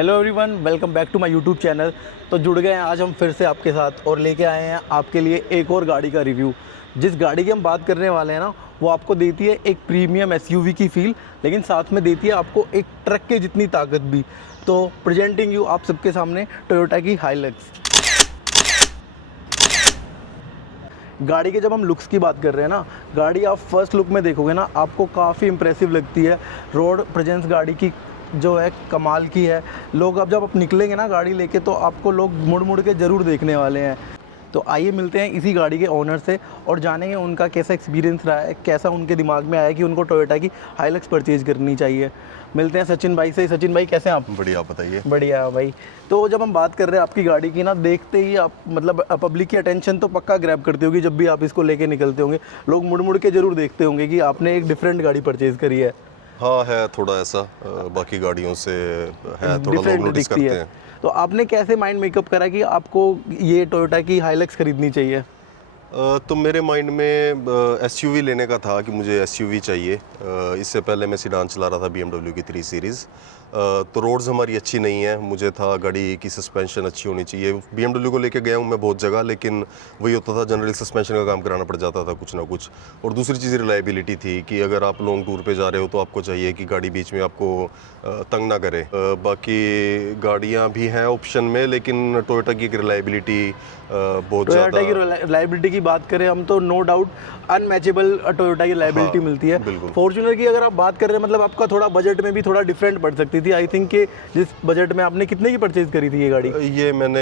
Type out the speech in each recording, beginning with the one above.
Hello everyone, welcome back to my YouTube channel. तो जुड़ गए हैं आज हम फिर से आपके साथ और लेके आए हैं आपके लिए एक और गाड़ी का रिव्यू। जिस गाड़ी की हम बात करने वाले हैं ना, वो आपको देती है एक प्रीमियम एसयूवी की फील, लेकिन साथ में देती है आपको एक ट्रक के जितनी ताकत भी। तो प्रेजेंटिंग यू आप सबके सामने टोयोटा की हाइलक्स। गाड़ी के जब हम लुक्स की बात कर रहे हैं ना, गाड़ी आप फर्स्ट लुक में देखोगे ना, आपको काफ़ी इंप्रेसिव लगती है। रोड प्रेजेंस गाड़ी की जो है कमाल की है। लोग अब जब आप निकलेंगे ना गाड़ी लेके, तो आपको लोग मुड़ मुड़ के ज़रूर देखने वाले हैं। तो आइए मिलते हैं इसी गाड़ी के ओनर से और जानेंगे उनका कैसा एक्सपीरियंस रहा है, कैसा उनके दिमाग में आया कि उनको टोयोटा की हाइलक्स परचेज़ करनी चाहिए। मिलते हैं सचिन भाई से। सचिन भाई कैसे हैं आप? बढ़िया, आप बताइए। बढ़िया भाई। तो जब हम बात कर रहे हैं आपकी गाड़ी की ना, देखते ही आप मतलब पब्लिक की अटेंशन तो पक्का ग्रैब करती होगी। जब भी आप इसको लेके निकलते होंगे, लोग मुड़ मुड़ के ज़रूर देखते होंगे कि आपने एक डिफरेंट गाड़ी परचेज़ करी है। हाँ, है थोड़ा ऐसा, बाकी गाड़ियों से है थोड़ा, लोग डिफरेंट नोटिस दिखती करते है। हैं। तो आपने कैसे माइंड मेकअप करा कि आपको ये टोयोटा की हाइलक्स खरीदनी चाहिए? तो मेरे माइंड में एसयूवी लेने का था कि मुझे एसयूवी चाहिए। इससे पहले मैं सीडान चला रहा था BMW की 3 सीरीज़। तो रोड्स हमारी अच्छी नहीं है, मुझे था गाड़ी की सस्पेंशन अच्छी होनी चाहिए। BMW को लेके गया हूँ मैं बहुत जगह, लेकिन वही होता था, जनरल सस्पेंशन का काम कराना पड़ जाता था कुछ ना कुछ। और दूसरी चीज़ रिलायबिलिटी थी कि अगर आप लॉन्ग टूर पे जा रहे हो तो आपको चाहिए कि गाड़ी बीच में आपको तंग ना करे। बाकी गाड़ियाँ भी हैं ऑप्शन में, लेकिन टोयोटा की रिलायबिलिटी बहुत ज़्यादा। टोयोटा की रिलायबिलिटी की बात करें हम, तो नो डाउट अनमैचेबल टोयोटा की रिलायबिलिटी हाँ, मिलती है। बिल्कुल। फॉर्च्यूनर की अगर आप बात कर रहे हैं, मतलब आपका थोड़ा बजट में भी थोड़ा डिफरेंट पड़ सकती थी। आई थिंक कि जिस बजट में आपने कितने की परचेज करी थी ये गाड़ी? ये मैंने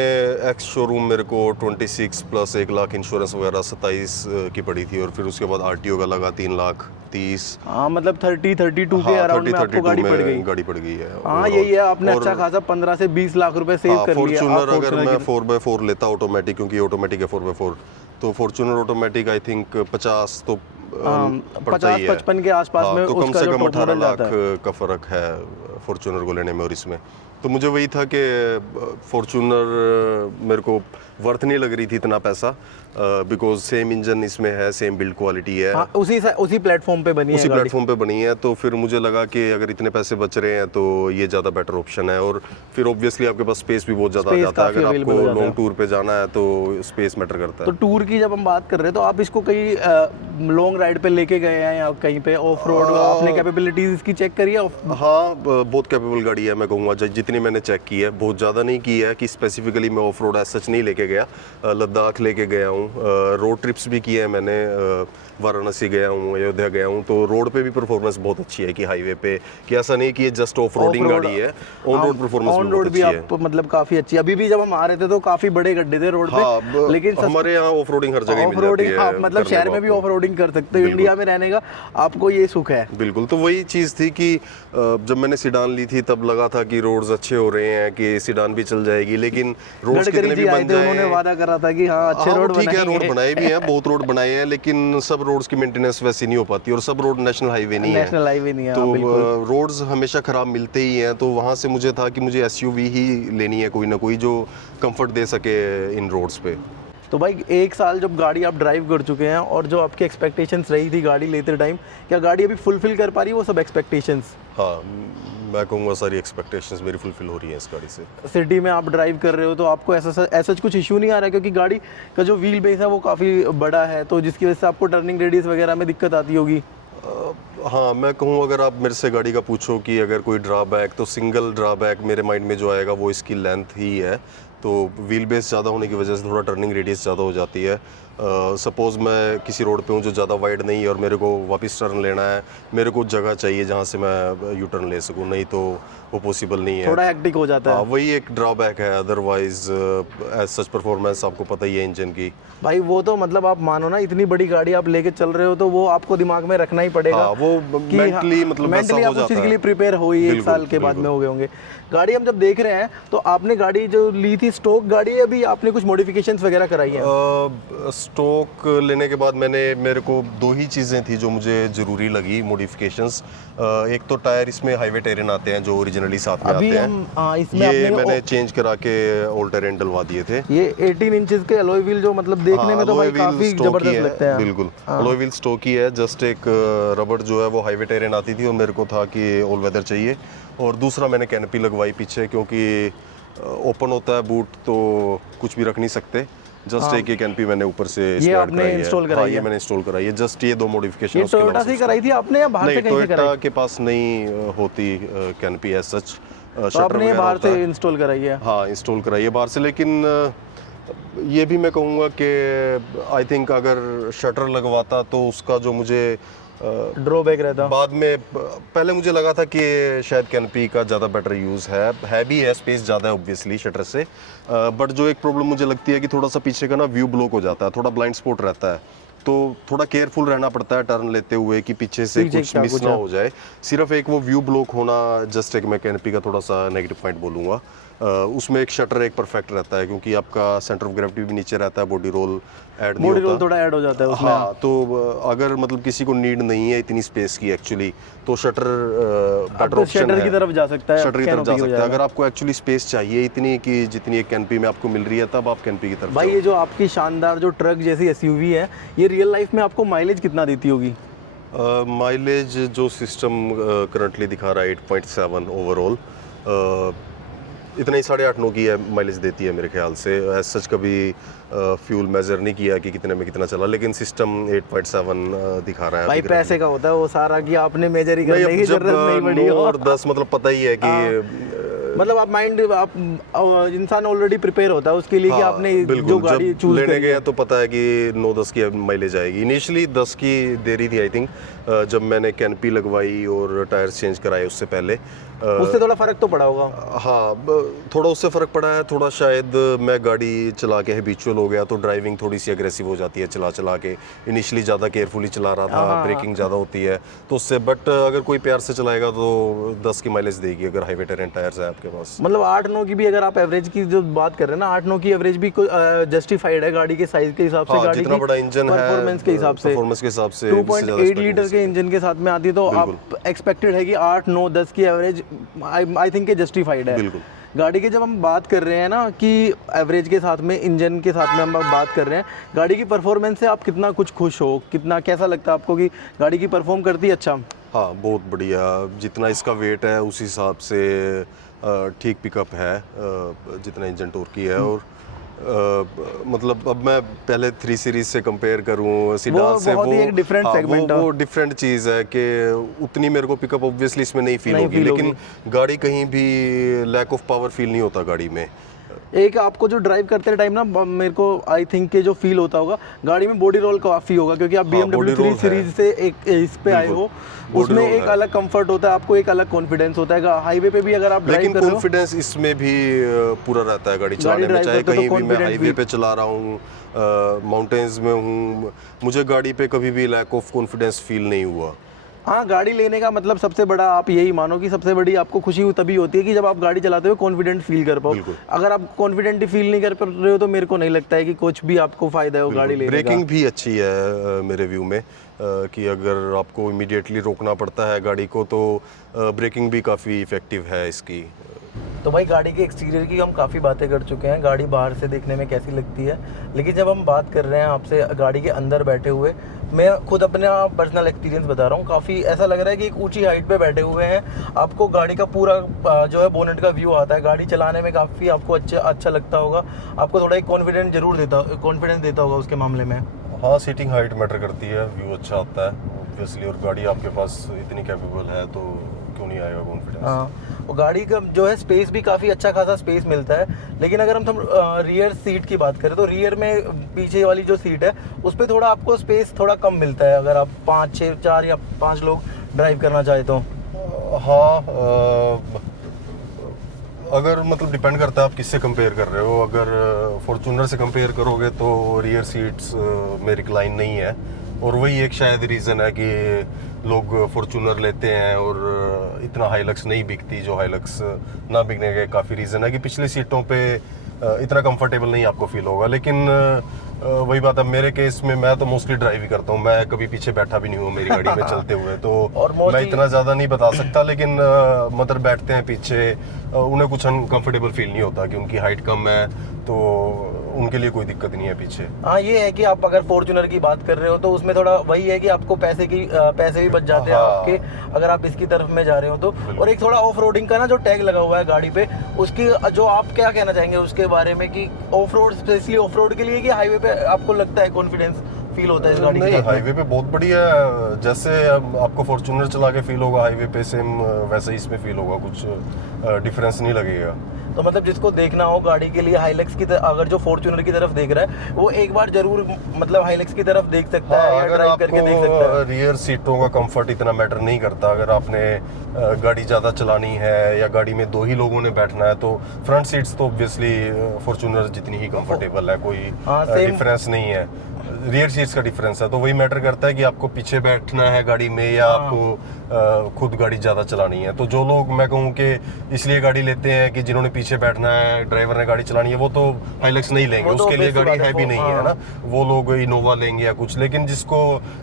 एक्स शोरूम मेरे को 26 प्लस 1 लाख इंश्योरेंस वगैरह 27 की पड़ी थी, और फिर उसके बाद आरटीओ का लगा 3 लाख 30। हाँ, मतलब 32 के हाँ, अराउंड में आपको 32 गाड़ी में पड़ गई। गाड़ी पड़ गई है। हाँ, यही है, आपने अच्छा खासा 15 से 20 लाख रुपए सेव हाँ, कर लिया। फॉर्च्यूनर अगर मैं 4x4 लेता ऑटोमेटिक, क्योंकि ऑटोमेटिक है 4x4, तो फॉर्च्यूनर ऑटोमेटिक आई थिंक 50 तो पड़ता ही है। 50-55 के आसपास हाँ, में तो कम उसका से जो कम टॉप 18 मॉडल लाख जाता है। का फ़र्क है फॉर्च्यूनर को लेने में और इसमें। तो मुझे वही था कि फॉर्च्यूनर मेरे को वर्थ नहीं लग रही थी इतना पैसा, बिकॉज सेम इंजन इसमें है, सेम बिल्ड क्वालिटी है। हाँ, उसी प्लेटफॉर्म पे बनी है उसी गाड़ी। प्लेटफॉर्म पे बनी है, तो फिर मुझे लगा कि अगर इतने पैसे बच रहे हैं तो ये ज़्यादा बेटर ऑप्शन है। और फिर ऑब्वियसली आपके पास स्पेस भी बहुत ज़्यादा आ Space जाता है। काफ़ी अगर आपको available हो जाता है। लॉन्ग टूर पे जाना है तो स्पेस मैटर करता तो है। टूर की जब हम बात कर रहे हैं, तो आप इसको कहीं लॉन्ग राइड पे लेके गए हैं या कहीं पे ऑफ रोड आपने कैपेबिलिटीज इसकी चेक करी है? हाँ, बहुत कैपेबल गाड़ी है, मैं कहूँगा। जितनी मैंने चेक की है, बहुत ज़्यादा नहीं की है कि स्पेसिफिकली मैं ऑफ रोड एज सच नहीं लेके गया। लद्दाख लेके गया हूँ, रोड ट्रिप्स भी किए हैं मैंने, वाराणसी गया हूँ, अयोध्या गया हूँ। तो रोड पे भी परफॉर्मेंस बहुत अच्छी है कि हाईवे पे, कि ऐसा नहीं कि ये जस्ट ऑफ रोडिंग गाड़ी है, ऑन रोड परफॉर्मेंस ऑन भी रोड बहुत भी अच्छी है। आप मतलब काफ़ी अच्छी है। अभी भी जब हम आ रहे थे तो काफ़ी बड़े गड्ढे थे रोड पे, हाँ, लेकिन हमारे यहाँ ऑफ रोडिंग हर जगह ऑफ मिल जाती रोडिंग है। आप मतलब करने शहर को में भी आपको। ऑफ रोडिंग कर सकते हो। इंडिया में रहने का आपको ये सुख है। बिल्कुल, तो वही चीज़ थी कि जब मैंने सीडान ली थी तब लगा था कि रोड्स अच्छे हो रहे हैं, कि सीडान भी चल जाएगी, लेकिन रोड्स गडकरी कितने जी भी आए बन थे, उन्होंने जाएं। वादा करा था कि हाँ अच्छे रोड ठीक है, बनाएंगे। रोड बनाए भी हैं, बहुत रोड बनाए हैं, लेकिन सब रोड्स की मेंटेनेंस वैसी नहीं हो पाती, और सब रोड नेशनल हाईवे नहीं है। नेशनल हाईवे नहीं है, तो हाँ, बिल्कुल। रोड्स हमेशा ख़राब मिलते ही हैं। तो वहाँ से मुझे था कि मुझे एसयूवी ही लेनी है, कोई ना कोई जो कंफर्ट दे सके इन रोड्स पे। तो भाई 1 साल जब गाड़ी आप ड्राइव कर चुके हैं, और जो आपकी एक्सपेक्टेशंस रही थी गाड़ी लेते टाइम, क्या गाड़ी अभी फुलफिल कर पा रही है वो सब एक्सपेक्टेशंस? हाँ, मैं कहूँगा सारी एक्सपेक्टेशंस मेरी फुलफिल हो रही हैं इस गाड़ी से। सिटी में आप ड्राइव कर रहे हो तो आपको ऐसा कुछ इशू नहीं आ रहा है? क्योंकि गाड़ी का जो व्हील बेस है वो काफ़ी बड़ा है, तो जिसकी वजह से आपको टर्निंग रेडियस वगैरह में दिक्कत आती होगी। हाँ, मैं कहूँ अगर आप मेरे से गाड़ी का पूछो कि अगर कोई ड्रॉबैक, तो सिंगल ड्रॉबैक मेरे माइंड में जो आएगा वो इसकी लेंथ ही है। तो व्हील बेस ज़्यादा होने की वजह से थोड़ा टर्निंग रेडियस ज़्यादा हो जाती है। सपोज़ मैं किसी रोड पे हूँ जो ज़्यादा वाइड नहीं है और मेरे को वापस टर्न लेना है, मेरे को जगह चाहिए जहाँ से मैं यू टर्न ले सकूँ, नहीं तो वो पॉसिबल नहीं है। थोड़ा हेक्टिक हो जाता हाँ, है। वही एक ड्रॉबैक है। अदरवाइज एज सच परफॉर्मेंस आपको पता ही है इंजन की। भाई वो तो मतलब आप मानो ना, इतनी बड़ी गाड़ी आप लेके चल रहे हो तो वो आपको दिमाग में रखना ही पड़ेगा। हाँ, वो मेंटली मतलब वैसा मेंटली हो आप उस जाता चीज़ के है। लिए प्रिपेयर हो ही 1 बिल्कुल, साल के बाद बिल्कुल। में हो गए होंगे। गाड़ी हम जब देख रहे हैं तो आपने गाड़ी जो ली थी आपकी स्टॉक गाड़ी है, अभी आपने कुछ मॉडिफिकेशंस वगैरह कराई है? स्टॉक लेने के बाद मेरे को दो ही चीज़ें थी जो मुझे ज़रूरी लगी मॉडिफिकेशंस। एक तो टायर इसमें हाईवे टेरेन आते हैं जो ओरिजिनली साथ में अभी आते हम हैं, इसमें ये अपने मैंने चेंज करा के ऑल टेरेन डलवा दिए थे। ये 18 इंचेस के अलॉय व्हील जो मतलब देखने में तो भाई काफ़ी ज़बरदस्त लगते हैं। बिल्कुल अलॉय व्हील स्टॉक ही है, जस्ट एक रबड़ जो है वो हाईवे टेरेन आती थी और मेरे को था कि ऑल वेदर चाहिए। और दूसरा मैंने कैनपी लगवाई पीछे, क्योंकि ओपन होता है बूट तो कुछ भी रख नहीं सकते। जस्ट एक कैनपी मैंने ऊपर से ये आपने इंस्टॉल कराई है? ये मैंने इंस्टॉल कराई है, जस्ट ये दो मॉडिफिकेशन। ये टोयोटा से कराई थी आपने या बाहर से कहीं से कराई? टोयोटा के पास नहीं होती कैनपी एज सच, तो आपने बाहर से इंस्टॉल कराई है? हाँ इंस्टॉल कराई है बाहर से, लेकिन ये भी मैं कहूँगा कि आई थिंक अगर शटर लगवाता तो उसका जो मुझे ड्रॉबैक रहता बाद में, पहले मुझे लगा था कि शायद कैनपी का ज़्यादा बेटर यूज़ है भी है, स्पेस ज़्यादा है ऑब्वियसली शटर से, बट जो एक प्रॉब्लम मुझे लगती है कि थोड़ा सा पीछे का ना व्यू ब्लॉक हो जाता है, थोड़ा ब्लाइंड स्पॉट रहता है, तो थोड़ा केयरफुल रहना पड़ता है टर्न लेते हुए कि पीछे से कुछ मिस ना हो जाए। सिर्फ एक वो व्यू ब्लॉक होना जस्ट एक मैं कैनपी का थोड़ा सा नेगेटिव पॉइंट बोलूँगा। उसमें एक शटर एक परफेक्ट रहता है, क्योंकि आपका सेंटर ऑफ ग्रेविटी भी नीचे रहता है, बॉडी रोल ऐड नहीं होता, थोड़ा ऐड हो जाता है उसमें। हाँ, तो अगर मतलब किसी को नीड नहीं है इतनी स्पेस की एक्चुअली, तो शटर बेटर ऑप्शन है, शटर की तरफ जा सकता है, शटर की तरफ जा सकता है। अगर आपको एक्चुअली स्पेस चाहिए इतनी कि जितनी एक कैनपी में आपको मिल रही है, तब आप कैनपी की तरफ भाई। ये जो आपकी शानदार जो ट्रक जैसी एसयूवी है, ये रियल लाइफ में आपको माइलेज कितना देती होगी? माइलेज जो सिस्टम करंटली दिखा रहा है 8.7 ओवरऑल, इतना ही 8.5-9 की है माइलेज देती है मेरे ख्याल से। एज सच कभी फ्यूल मेजर नहीं किया कि कितने में कितना चला, लेकिन सिस्टम 8.7 दिखा रहा है। भाई पैसे का होता है वो सारा, कि आपने मेजर ही करने की जरूरत नहीं पड़ी और 10 मतलब पता ही है कि मतलब आप इंसान ऑलरेडी प्रिपेयर होता है उसके लिए कि आपने जो गाड़ी चूज लेने गए तो पता है कि 9-10 की माइलेज आएगी। इनिशियली 10 की दे रही थी आई थिंक, जब मैंने कैनपी लगवाई और टायर्स चेंज कराए उससे पहले। उससे थोड़ा फर्क तो पड़ा होगा? हाँ, थोड़ा उससे फ़र्क पड़ा है। थोड़ा शायद मैं गाड़ी चला के हैबिचुअल हो गया, तो ड्राइविंग थोड़ी सी एग्रेसिव हो जाती है चला के। इनिशियली ज़्यादा केयरफुली चला रहा था, ब्रेकिंग ज़्यादा होती है तो उससे, बट अगर कोई प्यार से चलाएगा तो 10 की माइलेज देगी अगर हाईवे टेरेन टायर्स है आपके पास। मतलब 8-9 की भी अगर आप एवरेज की जो बात कर रहे हैं ना, 8-9 की एवरेज भी जस्टिफाइड है गाड़ी के साइज के हिसाब से, गाड़ी जितना बड़ा इंजन है परफॉर्मेंस के हिसाब से 2.8 लीटर के इंजन के साथ में आती है, तो आप एक्सपेक्टेड है कि 8-9-10 की एवरेज आई थिंक जस्टिफाइड है। बिल्कुल। गाड़ी की जब हम बात कर रहे हैं ना कि एवरेज के साथ में, इंजन के साथ में हम बात कर रहे हैं, गाड़ी की परफॉर्मेंस से आप कितना कुछ खुश हो, कितना कैसा लगता है आपको कि गाड़ी की परफॉर्म करती है? अच्छा, हाँ बहुत बढ़िया, जितना इसका वेट है उस हिसाब से ठीक पिकअप है, जितना इंजन टॉर्क की है। और मतलब अब मैं पहले 3 सीरीज से कंपेयर करूं सीडान से, वो एक डिफरेंट सेगमेंट है, वो डिफरेंट चीज़ है कि उतनी मेरे को पिकअप ऑब्वियसली इसमें नहीं फील होगी, लेकिन गाड़ी कहीं भी लैक ऑफ पावर फील नहीं होता गाड़ी में। एक आपको जो ड्राइव करते टाइम ना, मेरे को आई थिंक के जो फील होता होगा गाड़ी में, बॉडी रोल काफ़ी होगा, क्योंकि आप BMW 3 सीरीज से एक इस पे आए हो, उसमें एक अलग कंफर्ट होता है, आपको एक अलग कॉन्फिडेंस होता है हाईवे पे भी अगर आप ड्राइव कर रहे हो। लेकिन कॉन्फिडेंस इसमें भी पूरा रहता है गाड़ी चलाने में, चाहे कहीं भी मैं हाईवे पे चला रहा हूँ, माउंटेन्स में हूँ, मुझे गाड़ी पे कभी भी लैक ऑफ कॉन्फिडेंस फील नहीं हुआ। हाँ, गाड़ी लेने का मतलब सबसे बड़ा आप यही मानो कि सबसे बड़ी आपको खुशी तभी होती है कि जब आप गाड़ी चलाते हो कॉन्फिडेंट फील कर पाओ। अगर आप कॉन्फिडेंट फील नहीं कर पा रहे हो तो मेरे को नहीं लगता है कि कुछ भी आपको फायदा हो गाड़ी लेने का। ब्रेकिंग भी अच्छी है मेरे व्यू में, कि अगर आपको इमीडिएटली रोकना पड़ता है गाड़ी को तो ब्रेकिंग भी काफ़ी इफेक्टिव है इसकी। तो भाई गाड़ी के एक्सटीरियर की हम काफ़ी बातें कर चुके हैं, गाड़ी बाहर से देखने में कैसी लगती है, लेकिन जब हम बात कर रहे हैं आपसे गाड़ी के अंदर बैठे हुए, मैं खुद अपना पर्सनल एक्सपीरियंस बता रहा हूँ, काफ़ी ऐसा लग रहा है कि एक ऊंची हाइट पे बैठे हुए हैं। आपको गाड़ी का पूरा जो है बोनेट का व्यू आता है, गाड़ी चलाने में काफ़ी आपको अच्छा लगता होगा, आपको थोड़ा एक कॉन्फिडेंस देता होगा उसके मामले में। हाँ, सीटिंग हाइट मैटर करती है, व्यू अच्छा आता है ऑब्वियसली, और गाड़ी आपके पास इतनी कैपेबल है तो क्यों नहीं आएगा कॉन्फिडेंस। हाँ, और गाड़ी का जो है स्पेस भी काफ़ी अच्छा खासा स्पेस मिलता है। लेकिन अगर हम रियर सीट की बात करें तो रियर में पीछे वाली जो सीट है उस पर थोड़ा आपको स्पेस थोड़ा कम मिलता है, अगर आप 4 या 5 लोग ड्राइव करना चाहे तो। हाँ, अगर मतलब डिपेंड करता है आप किससे कंपेयर कर रहे हो। अगर फॉर्च्यूनर से कंपेयर करोगे तो रियर सीट्स में रिक्लाइन नहीं है, और वही एक शायद रीज़न है कि लोग फॉर्च्यूनर लेते हैं और इतना हाइलक्स नहीं बिकती। जो हाइलक्स ना बिकने के काफ़ी रीज़न है कि पिछली सीटों पे इतना कंफर्टेबल नहीं आपको फील होगा। लेकिन वही बात है, मेरे केस में मैं तो मोस्टली ड्राइव ही करता हूँ, मैं कभी पीछे बैठा भी नहीं हूँ मेरी गाड़ी में चलते हुए, तो और मैं इतना ज़्यादा नहीं बता सकता। लेकिन मदर बैठते हैं पीछे, उन्हें कुछ अनकंफर्टेबल फील नहीं होता कि उनकी हाइट कम है, तो उनके लिए कोई दिक्कत नहीं है पीछे। हाँ, ये है कि आप अगर फॉर्च्यूनर की बात कर रहे हो तो उसमें थोड़ा वही है कि आपको पैसे भी बच जाते हैं आपके, अगर आप इसकी तरफ में जा रहे हो तो। और एक थोड़ा ऑफ रोडिंग का ना जो टैग लगा हुआ है गाड़ी पे, उसकी जो आप क्या कहना चाहेंगे उसके बारे में, कि of road specially of road के लिए कि हाईवे पे आपको लगता है कॉन्फिडेंस फील होता है इस गाड़ी के नहीं, साथ? हाईवे पे बहुत बढ़िया है, जैसे आपको फॉर्च्यूनर चला के फील होगा हाईवे पे, सेम वैसे ही इसमें फील होगा, कुछ डिफरेंस नहीं लगेगा। तो मतलब जिसको देखना हो गाड़ी के लिए हाइलेक्स की अगर जो फॉर्च्यूनर की तरफ देख रहा है वो एक बार जरूर मतलब हाइलेक्स की तरफ देख सकता है, या अगर ड्राइव करके देख सकता है। आपको रियर सीटों का कंफर्ट इतना मैटर नहीं करता, अगर आपने गाड़ी ज़्यादा चलानी है या गाड़ी में 2 ही लोगों ने बैठना है, तो फ्रंट सीट्स तो ऑब्वियसली फॉर्च्यूनर जितनी ही कंफर्टेबल है, कोई डिफरेंस नहीं है। रियर सीट्स का डिफरेंस है, तो वही मैटर करता है कि आपको पीछे बैठना है गाड़ी में या आपको खुद गाड़ी ज़्यादा चलानी है। तो जो लोग, मैं कहूँ कि इसलिए गाड़ी लेते हैं कि जिन्होंने पीछे बैठना है, ड्राइवर ने गाड़ी चलानी है, वो तो हाइलक्स नहीं लेंगे, उसके लिए गाड़ी हैवी नहीं है ना, वो लोग इनोवा लेंगे या कुछ। लेकिन जिसको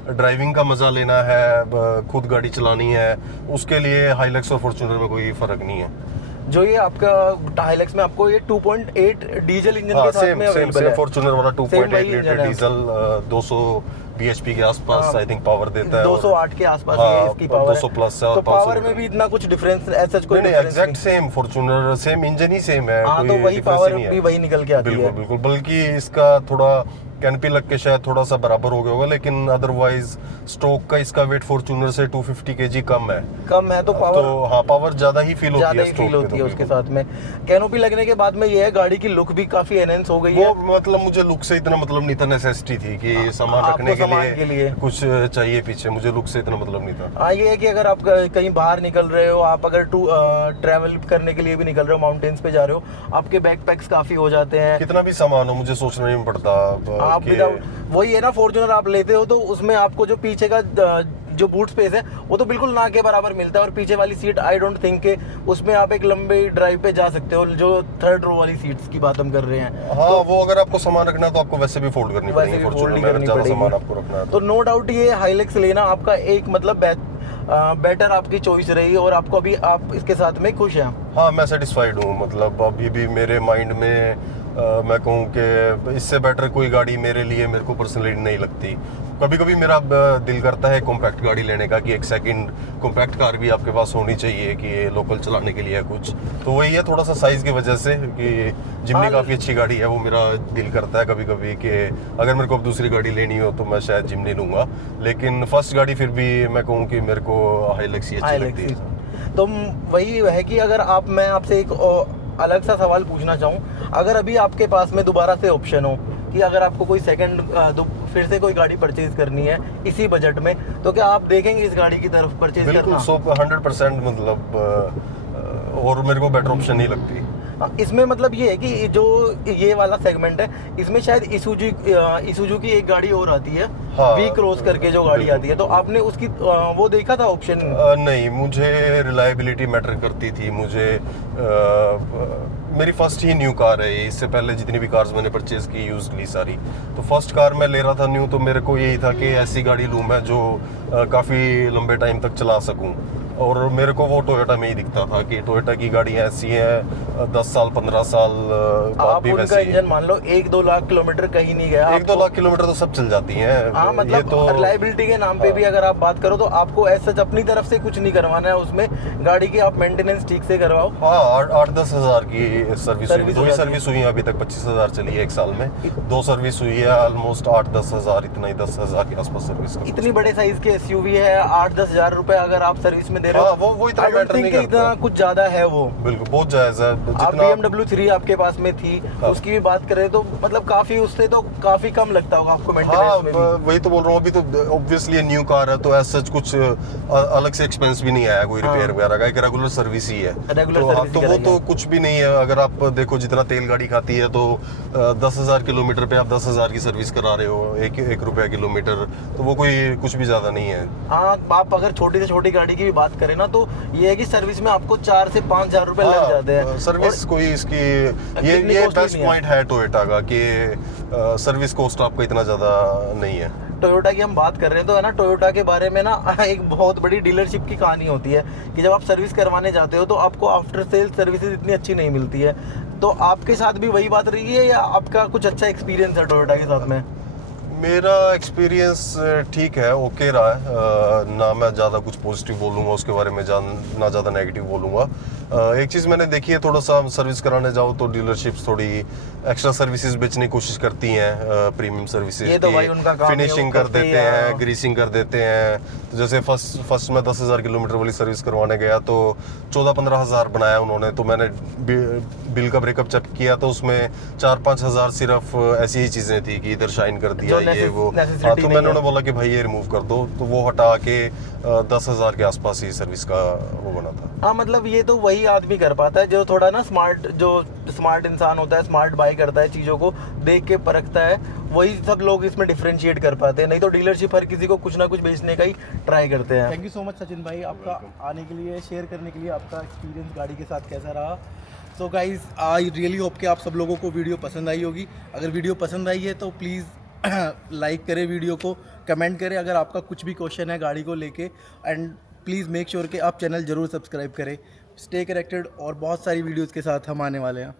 ड्राइविंग का मजा लेना है, खुद गाड़ी चलानी है, उसके लिए हाइलक्स और फॉर्च्यूनर में कोई फर्क नहीं है। जो ये आपका हाइलक्स में आपको ये 2.8 डीजल इंजन के साथ में अवेलेबल है, फॉर्च्यूनर वाला 2.8 लीटर डीजल 200 bhp के आसपास आई थिंक पावर देता है, 208 के आसपास ये इसकी पावर 200 प्लस है। तो पावर में भी इतना कुछ डिफरेंस ऐसा कोई नहीं, exact same, Fortuner same engine ही सेम है, हाँ, तो वही पावर भी वही निकल के आती है। बिल्कुल बिल्कुल, बल्कि इसका थोड़ा कैनपी लग के शायद थोड़ा सा बराबर हो गया होगा, लेकिन अदरवाइज स्ट्रोक का इसका वेट फॉर्च्यूनर से 250 kg कम है, तो पावर, तो हाँ, पावर ज्यादा ही फील होती है, फील होती है उसके साथ में। कैनोपी लगने के बाद में ये है गाड़ी की लुक भी काफी एनहेंस हो गई है। वो मतलब मुझे लुक से इतना मतलब नहीं था, नेसेसिटी थी कि सामान रखने के लिए कुछ चाहिए पीछे, मुझे लुक से इतना मतलब नहीं था। हाँ, ये है कि अगर आप कहीं बाहर निकल रहे हो, आप अगर ट्रैवल करने के लिए भी निकल रहे हो, माउंटेन्स पे जा रहे हो, आपके बैकपैक्स काफी हो जाते हैं, कितना भी सामान हो मुझे सोचना नहीं पड़ता। आप वही है ना, फॉर्च्यूनर आप लेते हो तो उसमें आपको जो पीछे का जो बूट स्पेस है वो तो बिल्कुल ना के बराबर मिलता है, और पीछे वाली सीट आई डोंट थिंक के उसमें आप एक लंबे ड्राइव पे जा सकते हो, जो 3rd रो वाली सीट्स की बात हम कर रहे हैं। हाँ, तो वो अगर आपको सामान रखना है तो आपको वैसे भी फोल्ड करनी पड़ेगी, फॉर्च्यूनर में ज्यादा सामान आपको रखना है तो नो डाउट ये हाइलेक्स लेना आपका एक मतलब बेटर आपकी चॉइस रही, और आपको अभी आप इसके साथ में खुश हैं? हाँ, मैं सेटिस्फाइड हूँ, मतलब अभी भी मेरे माइंड में मैं कहूँ कि इससे बेटर कोई गाड़ी मेरे लिए, मेरे को पर्सनली नहीं लगती। कभी कभी मेरा दिल करता है कॉम्पैक्ट गाड़ी लेने का, कि एक सेकंड कॉम्पैक्ट कार भी आपके पास होनी चाहिए कि लोकल चलाने के लिए कुछ। तो वही है, थोड़ा सा साइज़ की वजह से, कि जिम्नी काफ़ी अच्छी गाड़ी है, वो मेरा दिल करता है कभी कभी कि अगर मेरे को अब दूसरी गाड़ी लेनी हो तो मैं शायद जिम्नी लूँगा। लेकिन फर्स्ट गाड़ी फिर भी मैं कहूँ कि मेरे को हाइलक्स ही अच्छी लगती है। तो वही है कि अगर मैं आपसे एक अलग सा सवाल पूछना चाहूँ, अगर अभी आपके पास में दोबारा से ऑप्शन हो कि अगर आपको कोई सेकंड फिर से कोई गाड़ी परचेज करनी है इसी बजट में, तो क्या आप देखेंगे इस गाड़ी की तरफ परचेज करना? 100% मतलब, और मेरे को बेटर ऑप्शन नहीं लगती इसमें। मतलब ये है कि जो ये वाला सेगमेंट है, इसमें शायद इसूजू की एक गाड़ी और आती है, हाँ, वी क्रॉस करके जो गाड़ी आती है, तो आपने उसकी वो देखा था ऑप्शन? नहीं, मुझे रिलायबिलिटी मैटर करती थी, मुझे मेरी फर्स्ट ही न्यू कार है, इससे पहले जितनी भी कार्स मैंने परचेज की यूज ली सारी, तो फर्स्ट कार मैं ले रहा था न्यू, तो मेरे को यही था कि ऐसी गाड़ी लूँ मैं जो काफ़ी लंबे टाइम तक चला सकूँ। और मेरे को वो टोयोटा में ही दिखता था कि टोयोटा की गाड़ियाँ ऐसी हैं 10 साल 15 साल आप भी उनका इंजन मान लो 1-2 लाख किलोमीटर कहीं नहीं गया, 1-2 लाख किलोमीटर तो सब चल जाती हैं। हाँ, मतलब ये तो रिलायबिलिटी के नाम पे भी अगर आप बात करो तो आपको ऐसा अपनी तरफ से कुछ नहीं करवाना है उसमें, गाड़ी की आप मेंटेनेंस ठीक से करवाओ। हाँ, 8-10 हज़ार की सर्विस हुई, 2 ही सर्विस हुई है अभी तक, 25,000 चली है 1 साल में, 2 सर्विस हुई है, ऑलमोस्ट 8-10 हज़ार, इतना ही 10 हज़ार के आसपास सर्विस। इतनी बड़े साइज के एसयूवी है, 8-10 हज़ार रुपए अगर आप सर्विस में दे रहे हो, वो इतना मैटर नहीं करता, इतना कुछ ज्यादा है वो, बिल्कुल बहुत जायज है। आप BMW 3 आपके पास में थी, उसकी भी बात करें तो मतलब काफी, उससे तो काफी कम लगता होगा आपको मेंटेनेंस में भी। वही तो बोल रहा हूँ, अभी तो ऑब्वियसली न्यू कार है, तो ऐसा कुछ अलग से एक्सपेंस भी नहीं आया कोई रिपेयर वगैरह का, एक रेगुलर सर्विस ही है, तो वो तो कुछ भी नहीं है। अगर आप देखो जितना तेल गाड़ी खाती है, तो 10,000 किलोमीटर पे आप 10,000 की सर्विस करा रहे हो, 1 रुपया किलोमीटर, तो वो कोई कुछ भी ज्यादा नहीं है। हाँ, आप अगर छोटी से छोटी गाड़ी की भी बात बात करें ना तो ये है कि सर्विस में आपको 4 से 5 हज़ार रुपये लग जाते हैं। सर्विस कोई इसकी ये बेस्ट पॉइंट है टोयोटा का कि सर्विस कॉस्ट आपका इतना ज़्यादा नहीं है। टोयोटा की हम बात कर रहे हैं तो है ना, टोयोटा के बारे में ना एक बहुत बड़ी डीलरशिप की कहानी होती है कि जब आप सर्विस करवाने जाते हो तो आपको आफ्टर सेल सर्विसेज इतनी अच्छी नहीं मिलती है। तो आपके साथ भी वही बात रही है या आपका कुछ अच्छा एक्सपीरियंस है टोयोटा के साथ में? मेरा एक्सपीरियंस ठीक है, ओके रहा है। ना मैं ज़्यादा कुछ पॉजिटिव बोलूँगा उसके बारे में, ना ज़्यादा नेगेटिव बोलूँगा। एक चीज़ मैंने देखी है, थोड़ा सा सर्विस कराने जाओ तो डीलरशिप्स थोड़ी एक्स्ट्रा सर्विसेज बेचने की कोशिश करती हैं, प्रीमियम सर्विसेज ये तो भाई उनका काम है, फिनिशिंग वो कर करते देते हैं। हैं, ग्रीसिंग कर देते हैं। तो जैसे फर्स्ट मैं 10,000 किलोमीटर वाली सर्विस करवाने गया तो 14-15 हज़ार बनाया उन्होंने। तो मैंने बिल का ब्रेकअप चेक किया तो उसमें 4-5 हज़ार सिर्फ ऐसी ही चीज़ें थी कि इधर शाइन कर दिया ये वो। हाँ, तो मैंने उन्हें बोला कि भाई ये रिमूव कर दो, तो वो हटा के 10,000 के आसपास ही सर्विस का वो बना था। हाँ, मतलब ये तो वही आदमी कर पाता है जो थोड़ा ना स्मार्ट इंसान होता है, स्मार्ट बाई करता है, चीज़ों को देख के परखता है, वही सब लोग इसमें डिफरेंशिएट कर पाते हैं। नहीं तो डीलरशिप हर किसी को कुछ ना कुछ बेचने का ही ट्राई करते हैं। Thank you so much Sachin भाई, आपका आने के लिए, शेयर करने के लिए, आपका एक्सपीरियंस गाड़ी के साथ कैसा रहा। So guys, I really hope कि आप सब लोगों को वीडियो पसंद आई होगी। अगर वीडियो पसंद आई है तो प्लीज़ लाइक करें वीडियो को, कमेंट करें अगर आपका कुछ भी क्वेश्चन है गाड़ी को लेके, एंड प्लीज़ मेक श्योर कि आप चैनल ज़रूर सब्सक्राइब करें। स्टे कनेक्टेड, और बहुत सारी वीडियोज़ के साथ हम आने वाले हैं।